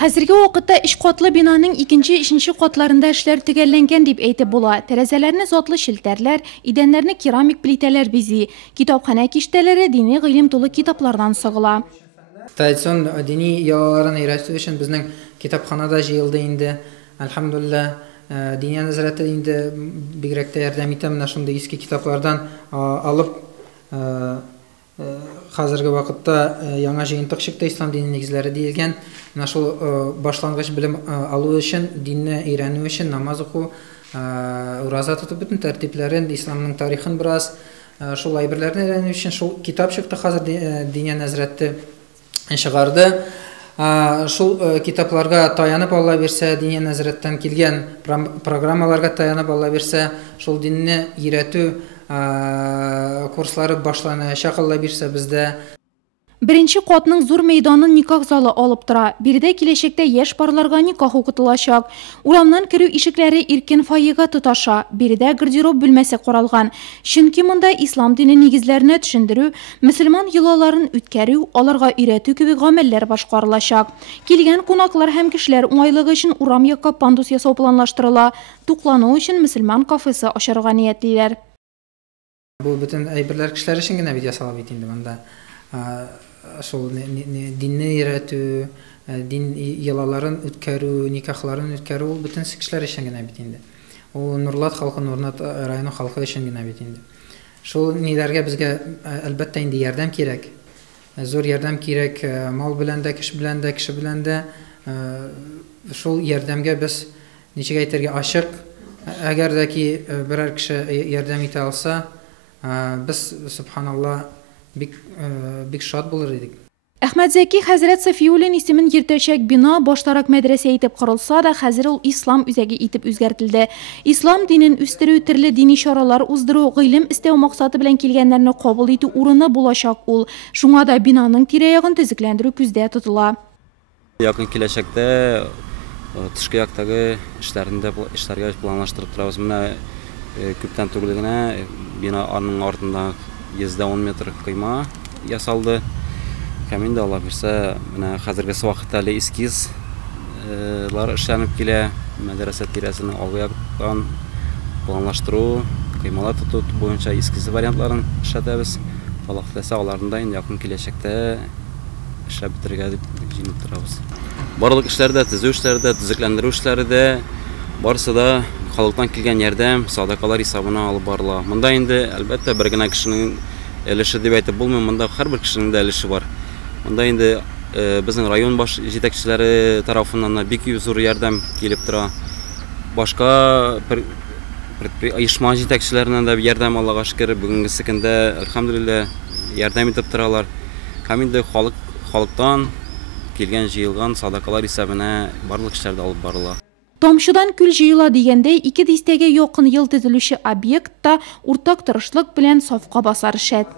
Хәзерге вакытта 3 катлы бинаның 2-3 катларында эшләр төгәлләнгән дип әйтеп була. Тәрәзәләрне затлы шелтәрләр, идәннәрне керамик плитәләр бизи. Китапханә киштәләре дини гыйлем тулы китаплардан сыгыла. Традицион дини ялларын өйрәтү өчен безнең китапханада җыелды инде. Әлхәмдүлилләh, дини нәзарәте инде бигрәк тә ярдәм итә менә шундый иске китаплардан алып хәзерге вакытта яңа җыентык чыкты, ислам дини нигезләре диелгән. Менә шул башлангыч белем алу өчен, динне өйрәнү өчен намаз уку, ураза тотып бөтен тәртипләрен, исламның тарихын бераз шул әйберләрне өйрәнү өчен шул китап чыкты хәзер дини нәзарәте чыгарды. Шул китапларга таянып Алла бирсә, дини нәзарәттән килгән программаларга таянып Алла бирсә, шул динне өйрәтү курслары башланачак Алла бирсә бездә. Беренче катның зур мәйданын никах залы алып тора. Биредә киләчәктә яшь парларга никах укытылачак. Урамнан керү ишекләре иркен файыга тоташа. Биредә гардероб бүлмәсе каралган. Чөнки монда ислам дине нигезләренә төшендерү, мөселман йолаларын үткәрү, аларга өйрәтү кебек гамәлләр башкарылачак. Килгән кунаклар һәм кешеләр уңайлыгы өчен урам якка пандус ясау планлаштырыла. Туклану өчен мөселман кафесы ачарга ниятлиләр. Бу бөтен әйберләр кешеләр өчен генә бит ясала бит инде монда. Шул динне өйрәтү, дин йолаларын үткәрү, никахларын үткәрү ул бөтен кешеләр өчен генә бит инде. Ул Нурлат халкы, Нурлат районы халкы өчен генә бит инде. Шул ниләргә безгә әлбәттә инде ярдәм кирәк. Зур ярдәм кирәк, мал белән дә, кеше белән дә. Шул ярдәмгә без ничек әйтергә ачык. Әгәр дә ки берәр кеше ярдәм итә алса, без субханалла бик шат булыр идек. Әхмәтзәки хәзрәт Сафиуллин исемен йөртәчәк бина баштарак мәдрәсә итеп корылса да, хәзер ул ислам үзәге итеп үзгәртелде. Ислам динен үстерү, төрле дини чаралар уздыру, гыйлем истәү максаты белән килгәннәрне кабул итү урыны булачак ул. Шуңа да бинаның тирә-ягын төзекләндерү күздә тотыла. Якын киләчәктә тышкы яктагы эшләргә планлаштырып торабыз. Менә күптән түгел генә бина аның артында 110 метр кыйма ясалды. Һәм инде Алла бирсә, менә хәзерге вакытта әле эскизлар эшләнеп килә. Мәдрәсә тирәсенең алгы яктан планлаштыру, кыймалар тоту буенча эскиз вариантларын эшләтәбез. Алла теләсә, аларны да инде якын киләчәктә эшләп бетергә дип җыенып торабыз. Барлык эшләрдә, төзү эшләрдә, төзекләндерү эшләрдә барысы да халыктан килгән ярдәм, садакалар хисабына алып барыла. Монда инде әлбәттә бер генә кешенең өлеше дип әйтеп булмый, монда һәрбер кешенең дә өлеше бар. Монда инде безнең район баш җитәкчеләре тарафыннан бик зур ярдәм килеп тора. Башка оешма җитәкчеләреннән дә ярдәм Аллага шөкер, бүгенге көндә әлхәмдүлилләh ярдәм итеп торалар. Һәм инде халыктан килгән җыелган садакалар хисабына барлык эшләрдә алып барыла. Тамчыдан күл җыела дигәндәй, 2 дистәгә якын ел төзелүче объектта уртак тырышлык белән сафка басар шәт.